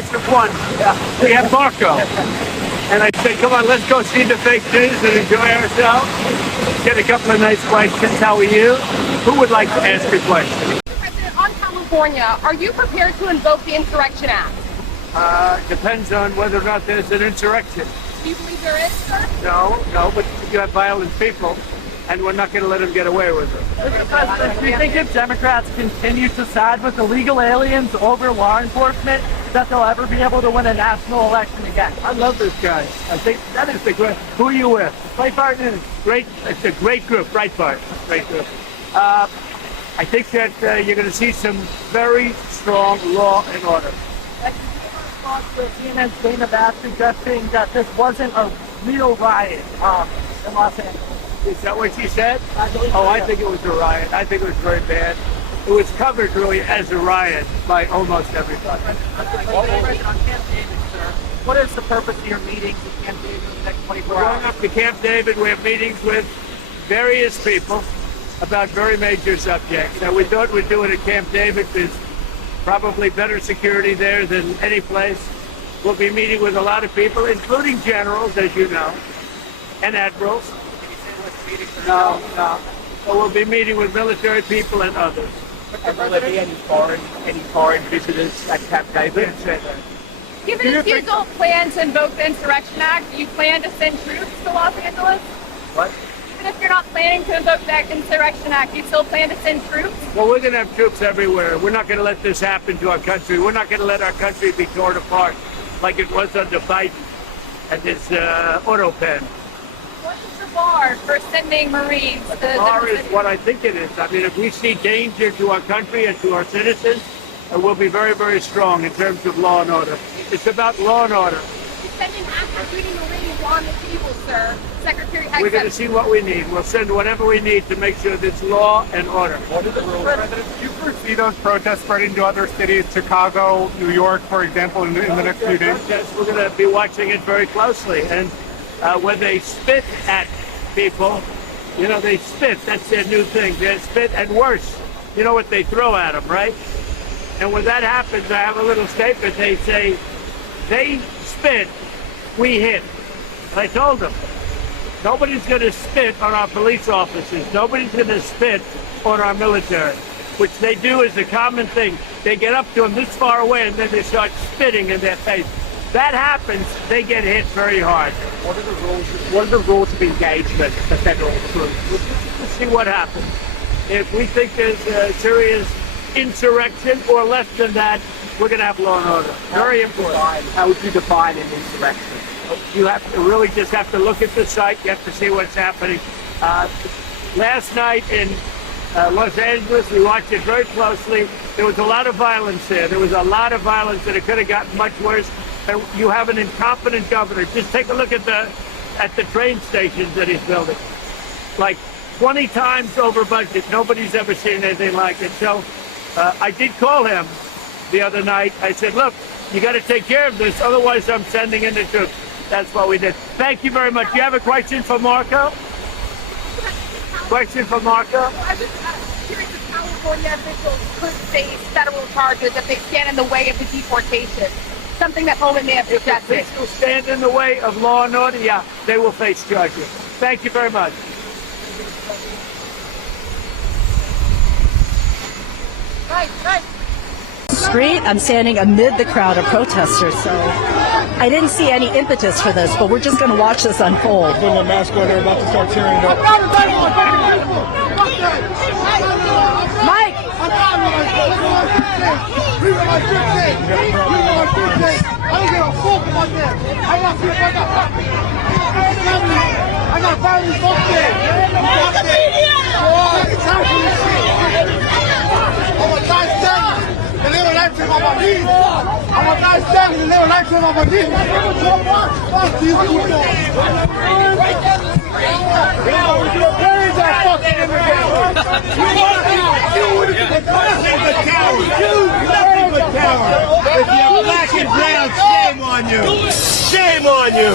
price of one. We have Marco. And I said, come on, let's go see the fake news and enjoy ourselves. Get a couple of nice questions. How are you? Who would like to ask a question? President, on California, are you prepared to invoke the Insurrection Act? Depends on whether or not there's an insurrection. Do you believe there is, sir? No, but you have violent people, and we're not going to let them get away with it. Mr. President, do you think if Democrats continue to side with illegal aliens over law enforcement, that they'll ever be able to win a national election again? I love this guy. I think that is the great. Who are you with? Breitbart is great. It's a great group. Breitbart, great group. I think that you're going to see some very strong law and order. CNN's Dana Bass suggesting that this wasn't a real riot in Los Angeles. Is that what she said? I think it was a riot. I think it was very bad. It was covered really as a riot by almost everybody. What is the purpose of your meetings at Camp David in the next 24 We're hours? going up to Camp David. We have meetings with various people about very major subjects. Now, we thought we'd do it at Camp David. There's probably better security there than any place. We'll be meeting with a lot of people, including generals, as you know, and admirals. No. So we'll be meeting with military people and others. Will there be any foreign visitors at Camp David? Given if you don't plan to invoke the Insurrection Act, do you plan to send troops to Los Angeles? What? Even if you're not planning to invoke the Insurrection Act, do you still plan to send troops? Well, we're going to have troops everywhere. We're not going to let this happen to our country. We're not going to let our country be torn apart like it was under Biden and his auto pen. What is the bar for sending Marines to The bar is what I think it is. I mean, if we see danger to our country and to our citizens, we'll be very, very strong in terms of law and order. It's about law and order. Sending active duty Marines on the table, sir. Secretary Hexum. We're going to see what we need. We'll send whatever we need to make sure there's law and order. What are the rules? President, do you foresee those protests spreading to other cities, Chicago, New York, for example, in the next few days? Yes, we're going to be watching it very closely. And when they spit at people, you know, they spit. That's their new thing. They spit, and worse, you know what they throw at them, right? And when that happens, I have a little statement. They say, they spit, we hit. And I told them, nobody's going to spit on our police officers. Nobody's going to spit on our military, which they do as a common thing. They get up to them this far away, and then they start spitting in their face. That happens, they get hit very hard. What are the rules of engagement for federal troops? We'll see what happens. If we think there's a serious insurrection or less than that, we're going to have law and order. Very important. How would you define an insurrection? You have to really just have to look at the site. You have to see what's happening. Last night in Los Angeles, we watched it very closely. There was a lot of violence there. There was a lot of violence, and it could have gotten much worse. And you have an incompetent governor. Just take a look at the train stations that he's building. Like 20 times over budget. Nobody's ever seen anything like it. So I did call him the other night. I said, look, you got to take care of this. Otherwise, I'm sending in the troops. That's what we did. Thank you very much. You have a question for Marco? Question for Marco? I was curious if California officials could face federal charges if they stand in the way of the deportation. Something that Holman may have suggested. If they still stand in the way of law and order, yeah, they will face charges. Thank you very much. Right. Street. I'm standing amid the crowd of protesters, so I didn't see any impetus for this, but we're just going to watch this unfold. Putting a mask on, they're about to start tearing it up. Mike! I don't give a fuck about that. I got people, I got family, fuck that. Fuck that. It's time for this shit. I'm a guy standing. Que live a life to my body. I'm a guy standing. To live a life to my body. Fuck you, people. Where is that fucking immigration? You're a coward. You're a coward. If you're black and brown, shame on you. Shame on you.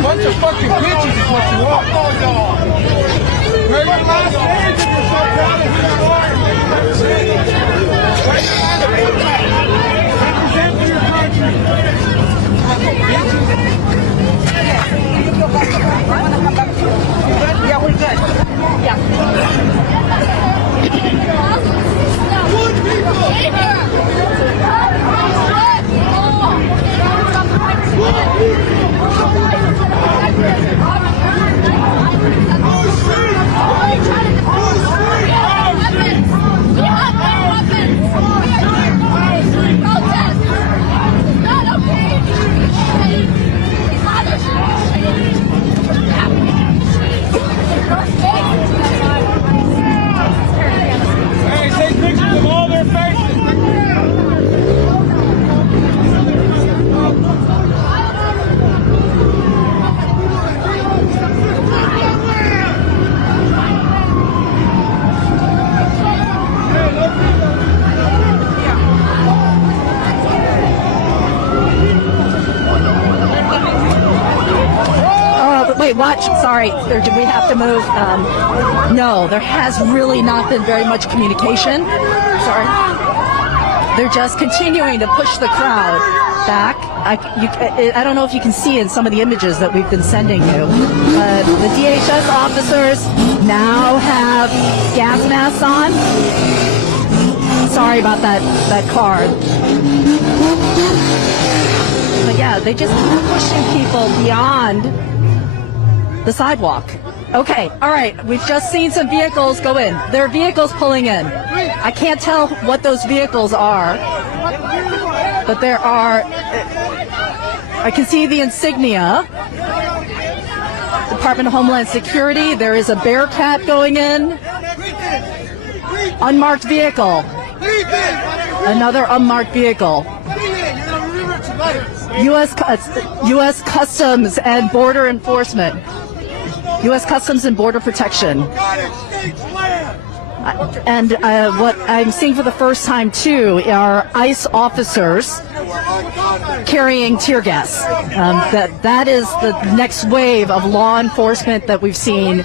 Bunch of fucking bitches is what you are. Where your last stand if you're so proud of who you are? Represent for your country. Yeah, we're good. Yeah. Good Hey, take pictures of all their faces. Wait, watch. Sorry, or did we have to move? No, there has really not been very much communication. Sorry. They're just continuing to push the crowd back. I don't know if you can see in some of the images that we've been sending you. The DHS officers now have gas masks on. Sorry about that car. But yeah, they just keep pushing people beyond the sidewalk. Okay, all right, we've just seen some vehicles go in. There are vehicles pulling in. I can't tell what those vehicles are, but there are, I can see the insignia. Department of Homeland Security, there is a Bearcat going in. Unmarked vehicle. Another unmarked vehicle. U.S. Customs and Border Enforcement. U.S. Customs and Border Protection. And what I'm seeing for the first time, too, are ICE officers carrying tear gas. That is the next wave of law enforcement that we've seen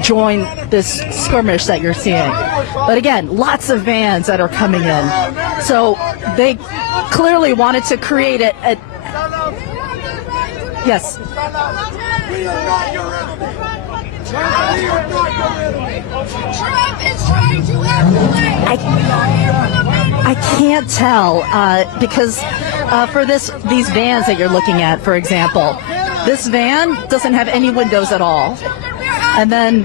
join this skirmish that you're seeing. But again, lots of vans that are coming in. So they clearly wanted to create it. Yes. I can't tell because for these vans that you're looking at, for example, this van doesn't have any windows at all. And then,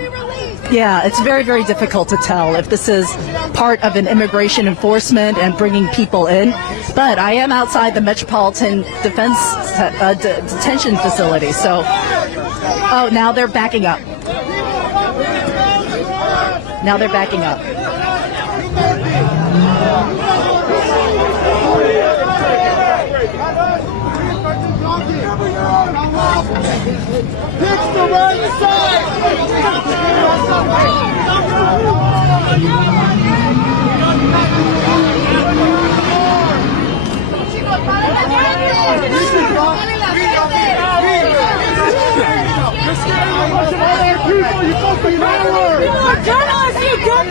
yeah, it's very, very difficult to tell if this is part of an immigration enforcement and bringing people in. But I am outside the Metropolitan Defense Detention Facility. So, oh, now they're backing up. Now they're backing up. Pistol right inside! Journalists, you good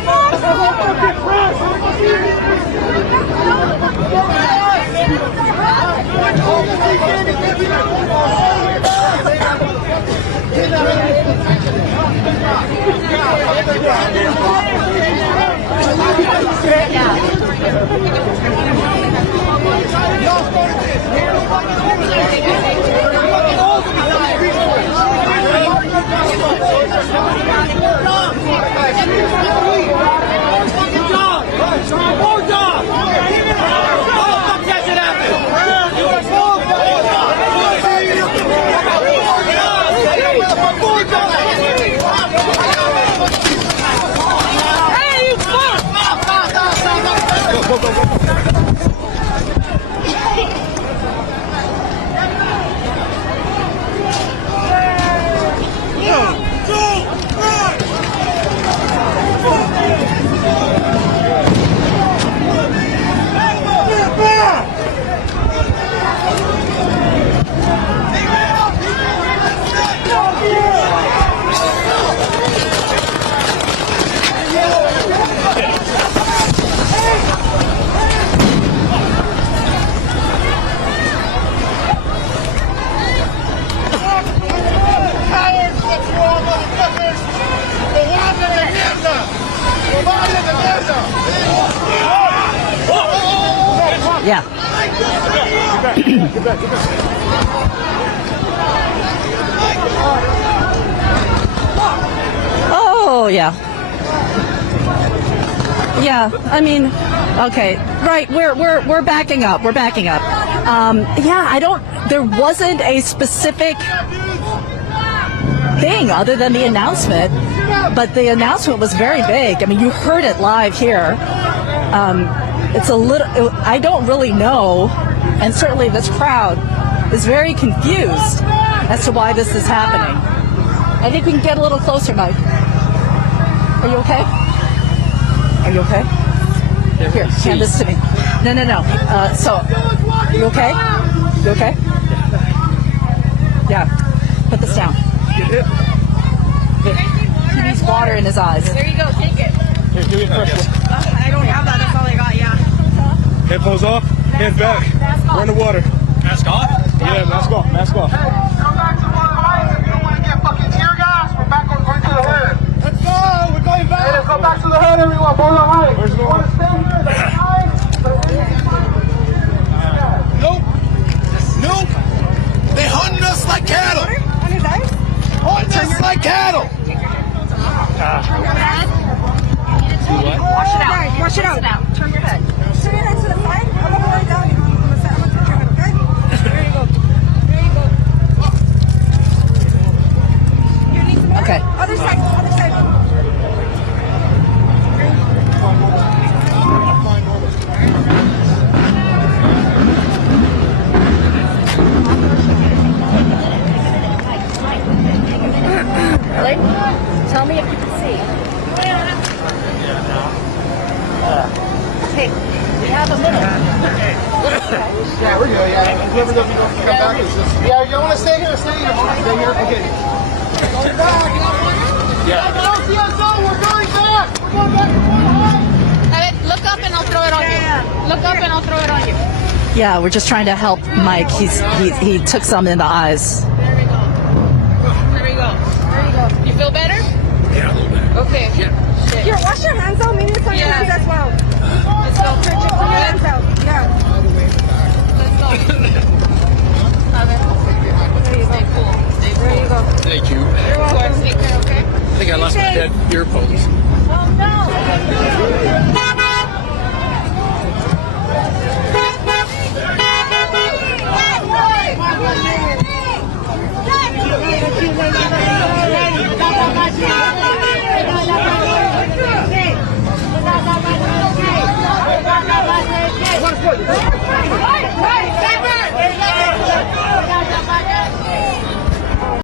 Oh yeah. Yeah, I mean, okay, right. We're backing up. We're backing up. Yeah, there wasn't a specific thing other than the announcement, but the announcement was very big. I mean, you heard it live here. It's a little, I don't really know, and certainly this crowd is very confused as to why this is happening. I think we can get a little closer, Mike. Are you okay? Are you okay? Here, hand this to me. No. So, you okay? You okay? Yeah. Put this down. He needs water in his eyes. There you go, take it. Here, give me a fresh one. I don't have that, that's all I got, yeah. Headphones off, hands back. We're in the water. Mask off? Yeah, mask off, mask off. Hey, come back to one line. If you don't want to get fucking tear gas, we're back on to the hood. Let's go, we're going back. Hey, let's go back to the hood, everyone. Hold on, line. Where's the You want to stay here? That's fine. Nope. They hunting us like cattle. Hunting us like cattle. Wash it out. Wash it out. Turn your head. Turn your head to the side. I'm going to lie down. I'm going to turn your head, okay? There you go. There you go. You need some more? Okay. Other side. Other side. Really? Tell me if you can see. Hey, we have a minute. Yeah, we're good. Yeah, whoever doesn't know if you come back is just. Yeah, you want to stay here? Stay here. Stay here. Okay. Going back. Yeah. We're going back. We're going back to one line. Look up and I'll throw it on you. Look up and I'll throw it on you. Yeah, we're just trying to help Mike. He took some in the eyes. There we go. There we go. There you go. You feel better? Yeah, a little bit. Okay. Yeah. Here, wash your hands out. Maybe it's on your hands as well. Let's go.